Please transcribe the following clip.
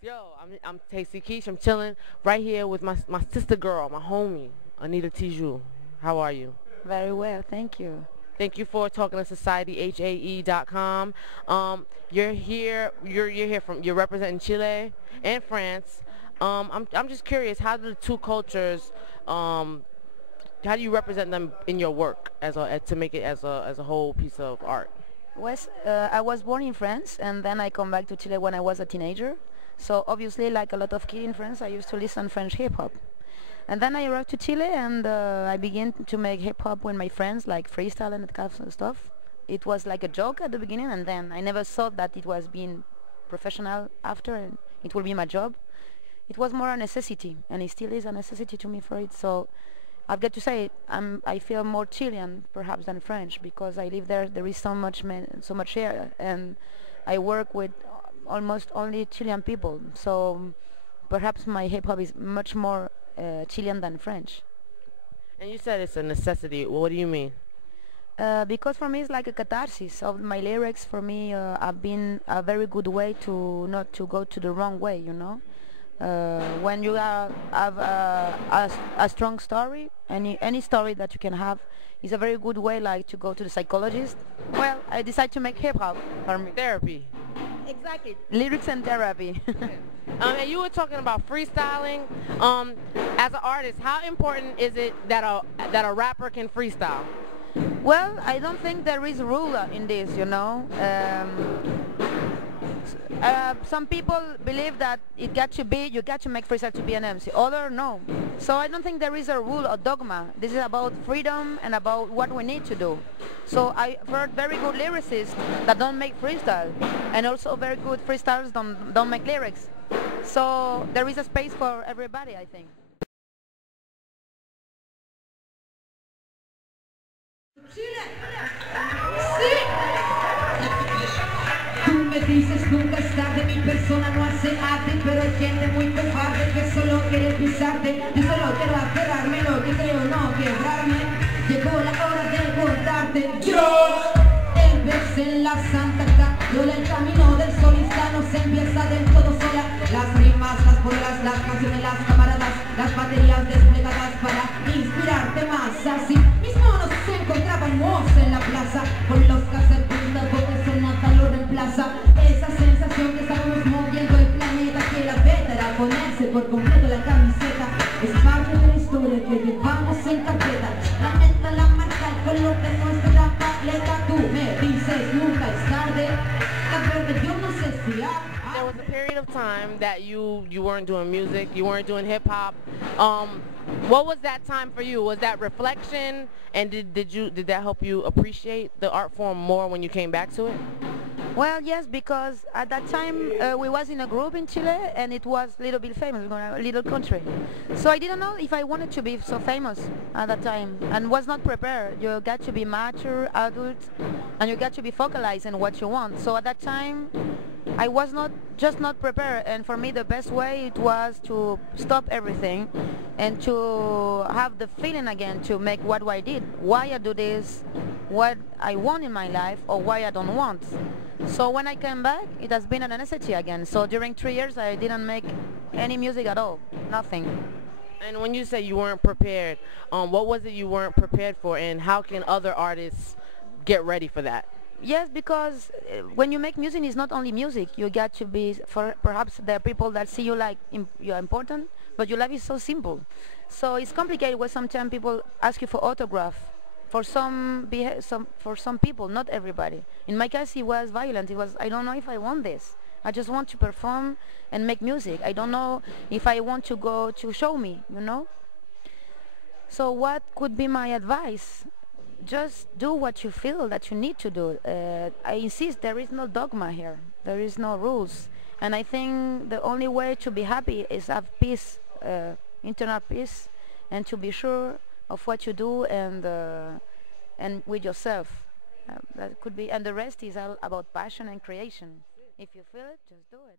Yo, I'm Tasty Keish. I'm chilling right here with my sister girl, my homie, Anita Tijoux. How are you? Very well, thank you. Thank you for talking to societyhae.com. You're here. You're here from. You're representing Chile and France. I'm just curious. How do the two cultures? How do you represent them in your work to make it as a whole piece of art? I was born in France and then I come back to Chile when I was a teenager. So obviously, like a lot of kids in France, I used to listen French hip hop. And then I arrived to Chile and I began to make hip hop with my friends, like freestyle and that kind of stuff. It was like a joke at the beginning, and then I never thought that it was being professional after, and it will be my job. It was more a necessity, and it still is a necessity to me for it. So I've got to say, I feel more Chilean perhaps than French because I live there. There is so much here, and I work with almost only Chilean people. So perhaps my hip hop is much more Chilean than French. And you said it's a necessity. Well, what do you mean? Because for me it's like a catharsis of my lyrics. For me, have been a very good way to not to go to the wrong way. When you have a strong story, any story that you can have is a very good way, like to go to the psychologist. Well, I decided to make hip hop for me. Therapy. Exactly, lyrics and therapy. And you were talking about freestyling. As an artist, how important is it that a rapper can freestyle? Well, I don't think there is a rule in this. Some people believe that you got to make freestyle to be an MC. Other no. So I don't think there is a rule or dogma. This is about freedom and about what we need to do. So I've heard very good lyricists that don't make freestyle, and also very good freestylers don't make lyrics. So there is a space for everybody, I think. Tú me dices nunca es tarde, mi persona no hace arte, pero hay gente muy cobarde que solo quiere pisarte. Yo solo quiero aferrarme, lo que creo no quebrarme. Llegó la hora de contarte. Yo, el verso en la Santa Cayola, el camino del solista no se empieza del todo sola. Las rimas, las bolas, las canciones, las camaradas, las baterías desplegadas para inspirarte más. Así mismo nos encontrábamos en la plaza con los cassettes porque eso nada lo reemplaza. Esa sensación que estamos moviendo el planeta, que la beta era ponerse por completo la camiseta. Es parte de la historia que llevamos en carpeta. La meta la marca el color de nuestra paleta. Tú me dices nunca es tarde. La verdad yo no sé si There was a period of time that you weren't doing music, you weren't doing hip hop. What was that time for you? Was that reflection, and did that help you appreciate the art form more when you came back to it? Well, yes, because at that time we was in a group in Chile and it was a little bit famous, a little country. So I didn't know if I wanted to be so famous at that time and was not prepared. You got to be mature, adult, and you got to be focalized in what you want. So at that time I was not prepared, and for me the best way it was to stop everything and to have the feeling again to make what I did, why I do this, what I want in my life or why I don't want. So when I came back, it has been a necessity again. So during 3 years, I didn't make any music at all, nothing. And when you say you weren't prepared, what was it you weren't prepared for, and how can other artists get ready for that? Yes, because when you make music, it's not only music. You got to be, perhaps there are people that see you like you're important, but your life is so simple. So it's complicated when sometimes people ask you for autograph. For for some people, not everybody. In my case, it was violent. It was, I don't know if I want this. I just want to perform and make music. I don't know if I want to go to show me. So what could be my advice? Just do what you feel that you need to do. I insist, there is no dogma here. There is no rules. And I think the only way to be happy is have peace, internal peace, and to be sure of what you do and with yourself. That could be, and the rest is all about passion and creation. If you feel it, just do it.